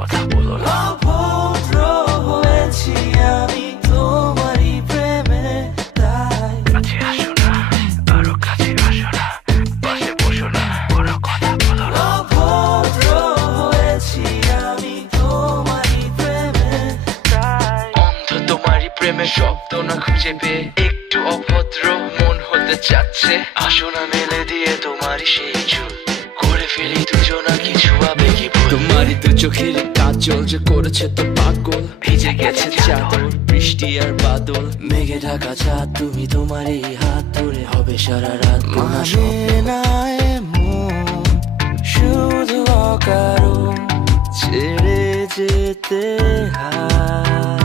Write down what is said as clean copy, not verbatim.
কথা বলো না। অভদ্র হয়েছি আমি তোমারই প্রেমে, তাই কাছে আসো না, আরো কাছে আসো না, পাশে বসো না, কোনো কথা বলো না। অভদ্র হয়েছি আমি তোমারই প্রেমে, তাই অন্ধ তোমারই প্রেমে শব্দ না খুঁজে পেয়ে একটু অভদ্র মন হতে চাচ্ছে। আসো না মেলে দিয়ে তোমারই সেই চুল, করে ফেলি দুজনা কিছু আবেগী ভুল। তোমারই দু চোখের কাজল যে করেছে তো পাগল, ভিজে গেছে চাদর বৃষ্টি আর বাদল, মেঘে ঢাকা চাঁদ তুমি তোমারই হাত ধরে হবে সারা রাত গোনা স্বপ্ন। মানে না এমন শুধু অকারণ ছেড়ে যেতে হয়।